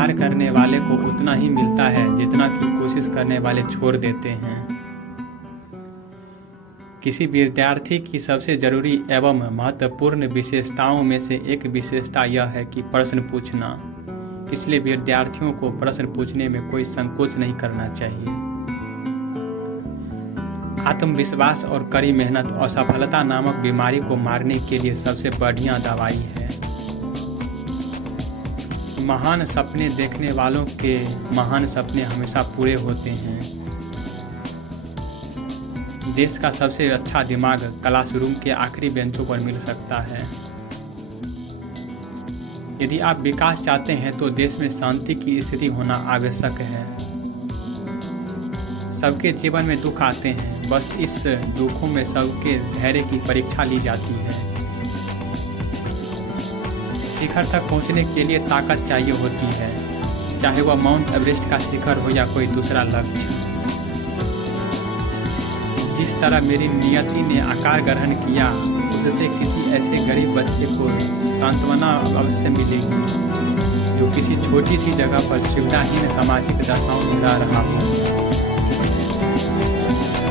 इंतजार करने वाले को उतना ही मिलता है जितना कि कोशिश करने वाले छोड़ देते हैं। किसी विद्यार्थी की सबसे जरूरी एवं महत्वपूर्ण विशेषताओं में से एक विशेषता यह है कि प्रश्न पूछना। इसलिए विद्यार्थियों को प्रश्न पूछने में कोई संकोच नहीं करना चाहिए। आत्मविश्वास और कड़ी मेहनत असफलता नामक बीमारी को मारने के लिए सबसे बढ़िया दवाई है। महान सपने देखने वालों के महान सपने हमेशा पूरे होते हैं। देश का सबसे अच्छा दिमाग क्लासरूम के आखिरी बेंचों पर मिल सकता है। यदि आप विकास चाहते हैं तो देश में शांति की स्थिति होना आवश्यक है। सबके जीवन में दुख आते हैं, बस इस दुखों में सबके धैर्य की परीक्षा ली जाती है। शिखर तक पहुंचने के लिए ताकत चाहिए होती है, चाहे वह माउंट एवरेस्ट का शिखर हो या कोई दूसरा लक्ष्य। जिस तरह मेरी नियति ने आकार ग्रहण किया, उससे किसी ऐसे गरीब बच्चे को सांत्वना अवश्य मिलेगी जो किसी छोटी सी जगह पर सुविधाहीन सामाजिक दशाओं में रह रहा हो।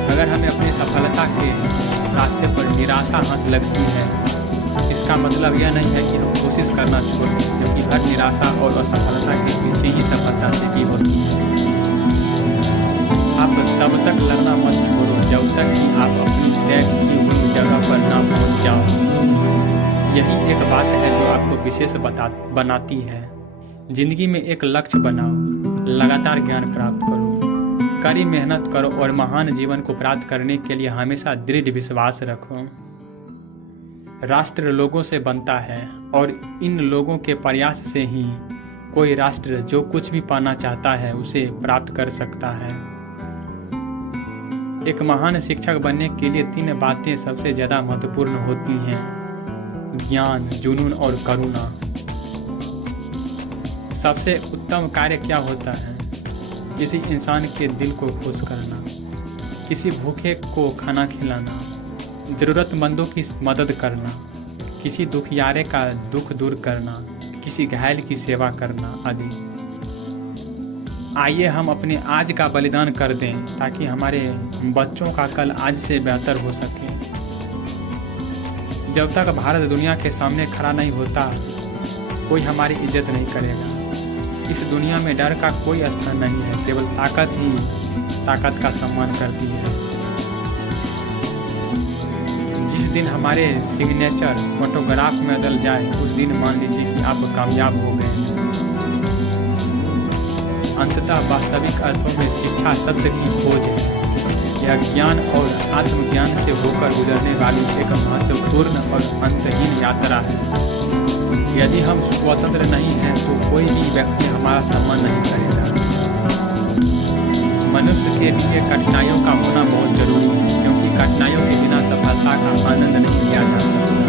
अगर हमें अपनी सफलता के रास्ते पर निराशा हाथ लगती है, इसका मतलब यह नहीं है कि हम कोशिश करना छोड़ दें, क्योंकि हर निराशा और असफलता के पीछे ही सफलता छिपी होती है। आप तब तक लड़ना मत छोड़ो जब तक कि आप अपनी तय की हुई जगह पर ना पहुंच जाओ। यही एक बात है जो आपको विशेष बनाती है। जिंदगी में एक लक्ष्य बनाओ, लगातार ज्ञान प्राप्त करो, कड़ी मेहनत करो और महान जीवन को प्राप्त करने के लिए हमेशा दृढ़ विश्वास रखो। राष्ट्र लोगों से बनता है और इन लोगों के प्रयास से ही कोई राष्ट्र जो कुछ भी पाना चाहता है उसे प्राप्त कर सकता है। एक महान शिक्षक बनने के लिए 3 बातें सबसे ज्यादा महत्वपूर्ण होती हैं: ज्ञान, जुनून और करुणा। सबसे उत्तम कार्य क्या होता है? किसी इंसान के दिल को खुश करना, किसी भूखे को खाना खिलाना, जरूरतमंदों की मदद करना, किसी दुखियारे का दुख दूर करना, किसी घायल की सेवा करना आदि। आइए हम अपने आज का बलिदान कर दें ताकि हमारे बच्चों का कल आज से बेहतर हो सके। जब तक भारत दुनिया के सामने खड़ा नहीं होता, कोई हमारी इज्जत नहीं करेगा। इस दुनिया में डर का कोई स्थान नहीं है, केवल ताकत ही ताकत का सम्मान करती है। जिस दिन हमारे सिग्नेचर फोटोग्राफ में बदल जाए, उस दिन मान लीजिए कि आप कामयाब हो गए हैं। अंततः वास्तविक अर्थों में शिक्षा सत्य की खोज है। यह ज्ञान और आत्मज्ञान से होकर गुजरने वाली एक महत्वपूर्ण और अंतहीन यात्रा है। यदि हम स्वतंत्र नहीं हैं तो कोई भी व्यक्ति हमारा सम्मान नहीं करेगा। मनुष्य के लिए कठिनाइयों का होना बहुत जरूरी है, क्योंकि कठिनाइयों के बिना सफलता का आनंद नहीं लिया जा सकता।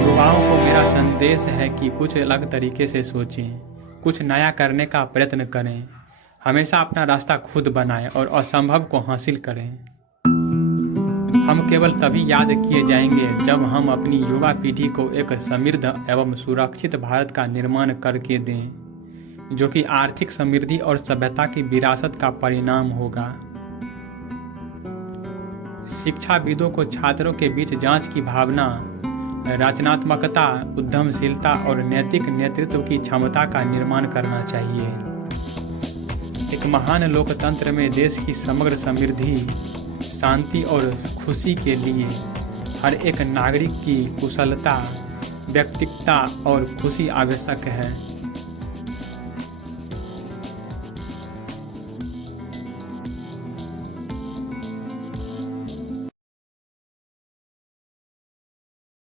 युवाओं को मेरा संदेश है कि कुछ अलग तरीके से सोचें, कुछ नया करने का प्रयत्न करें, हमेशा अपना रास्ता खुद बनाएं और असंभव को हासिल करें। हम केवल तभी याद किए जाएंगे जब हम अपनी युवा पीढ़ी को एक समृद्ध एवं सुरक्षित भारत का निर्माण करके दें, जो कि आर्थिक समृद्धि और सभ्यता की विरासत का परिणाम होगा। शिक्षाविदों को छात्रों के बीच जांच की भावना, रचनात्मकता, उद्यमशीलता और नैतिक नेतृत्व की क्षमता का निर्माण करना चाहिए। एक महान लोकतंत्र में देश की समग्र समृद्धि, शांति और खुशी के लिए हर एक नागरिक की कुशलता, व्यक्तित्व और खुशी आवश्यक है।